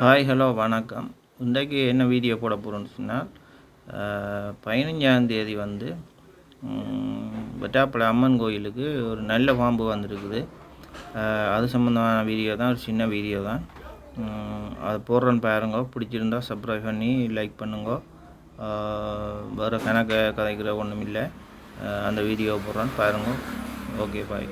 Hi hello வணக்கம். இன்றைக்கு என்ன வீடியோ போட போகிறோன்னு சொன்னால் 15ஆம் தேதி வந்து வெட்டாப்பளை அம்மன் கோயிலுக்கு ஒரு நல்ல பாம்பு வந்திருக்குது. அது சம்மந்தமான வீடியோ தான், ஒரு சின்ன வீடியோ தான். அது போடுறேன்னு பாருங்க. பிடிச்சிருந்தா சப்ஸ்கிரைப் பண்ணி லைக் பண்ணுங்க. வேறு கணக்கை கதைக்கிற ஒன்றும் இல்லை. அந்த வீடியோ போடுறேன்னு பாருங்க. ஓகே, பாய்.